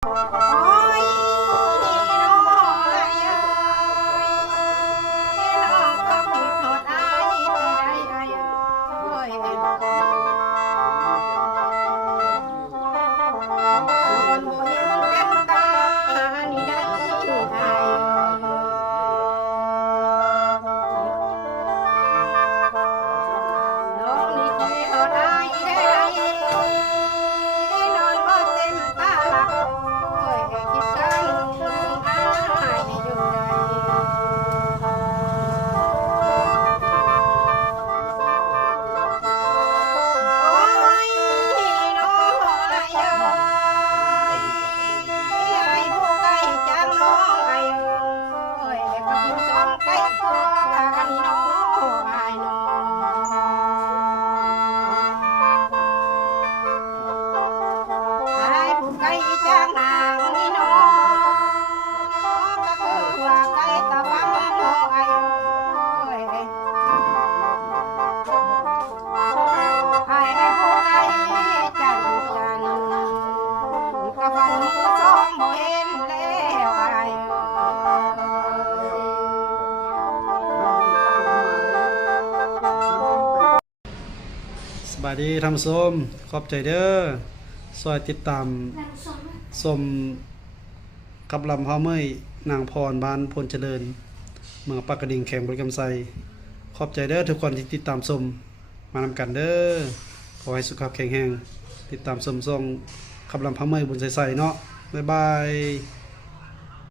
สบายดีทำส้มขอบใจเด้อซอยติดตามส้มกับลำพ่อเมยนางพรบ้านพลเจริญเมืองปากกระดิ่งแข่งบริกรรมไซขอบใจเด้อทุกคนที่ติดตามส้มมานำกันเด้อขอให้สุขภาพแข็งแรงติดตามส้มกับลำพ่อเมยบุญใสๆเนาะบ๊ายบาย